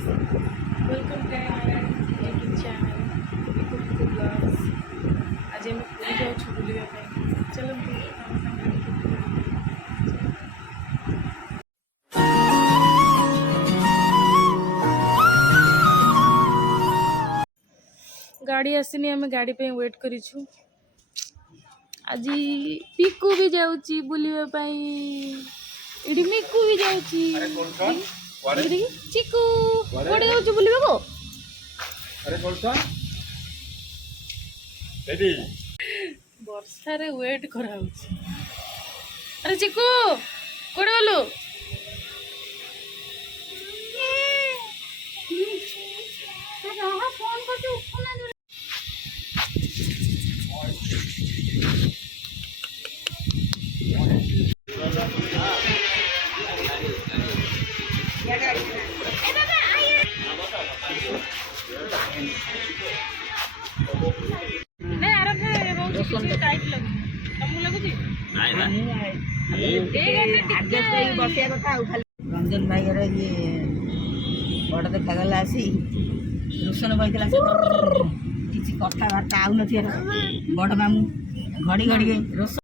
Welcome to YouTube channel Piku blogs. आज आम पूरी जाऊँ बुलाया चलते गाड़ी आसनी आम गाड़ी पे वेट करूँ। आज पिकू भी जाऊँगी बुलावा इडी मिकू भी जाऊँगी चिकू कौन जाऊँ बुलावा वर्षारे वेट करा। अरे चिकू कौन गलु टाइट लगुच रंजन भाई ये बड़ देखागला आसी रोशन भाई किसी कथबार्ता आउ न बड़ मामू घड़ी घड़ी रोशन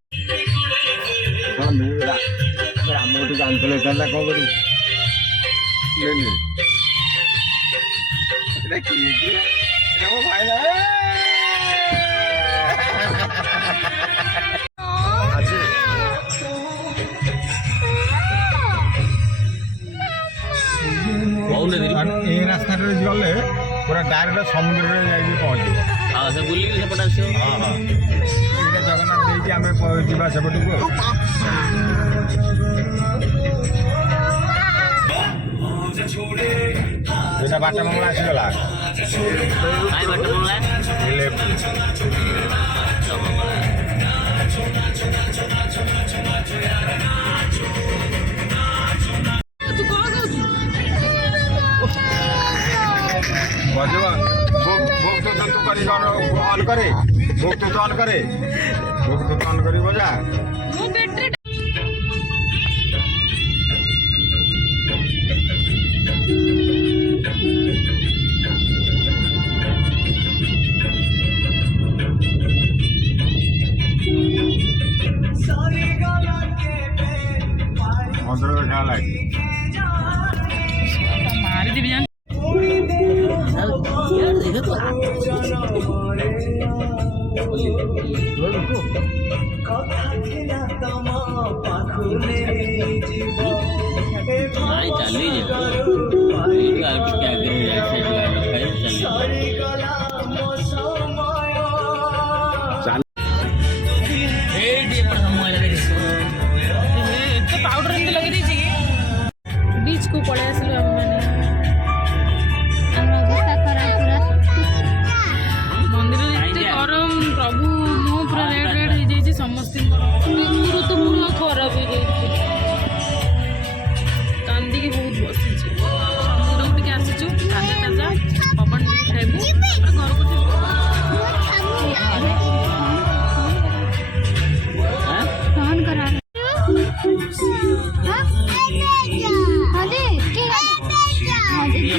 रास्ता गले पूरा डायरेक्ट समुद्र में पहुँचे जगन्नाथ देखिए आम जा सेपटू जो बाट मंगला आसीगला बजवा बुक तो तू करी ऑन करे बुक तो ऑन करे बुक तो ऑन करी बजा मंत्र का ख्याल है मारी दी बियान पाउडर लगे बीच को पड़े आस मंदिर गरम प्रभु मुह पूरा रेड रेड हो जाए समस्त तो मुह खराब हो जाए कांदी बहुत बसी समुद्र टे आसीचु ताजा ताजा पवन खाइबू घर को फोन करा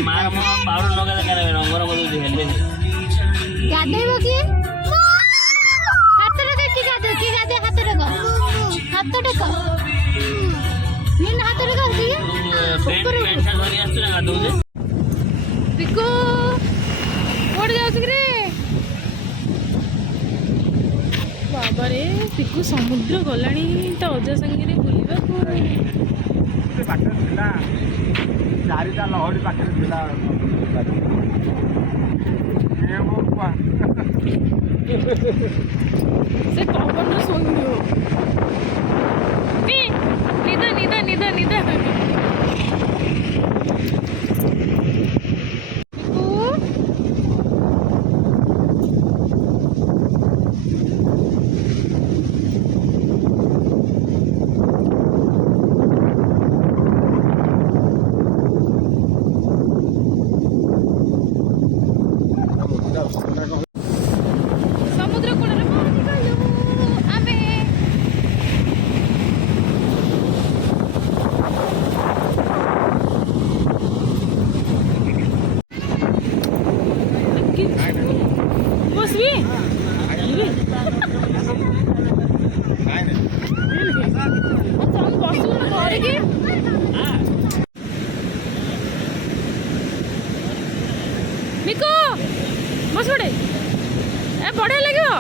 मार पाउडर लगा रंगर बदल हेल्ले गाधेब कि हाथ टेक कि गाधे हाथ टेक हाथ टेक हाथ टेक पिकू कौन जाऊँ रे बाबा रे पिकू समुद्र गलानी तो अजा संगे बुलवा चारिटा लहरी पाखे से पवन शोन निदा निदा निदा निदा समुद्र कूल आमे ମିକୁ ବସ ପଡ଼େ ଏ ବଢ଼ିଆ ଲାଗିବ।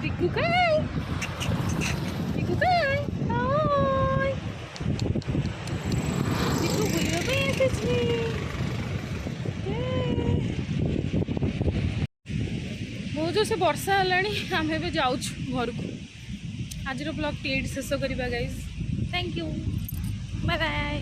Piku kai. Piku kai. Hai. Piku buliba ପାଇଁ ଆସିଛି। ବହୁତ ଜୋରସେ ବର୍ଷା ହେଲାଣି ଆମେ ଏବେ ଯାଉଛୁ ଘରକୁ। ଆଜିର ବ୍ଲଗ୍ଟି ଏଇଠି ଶେଷ କରିବା guys. Thank you bye bye.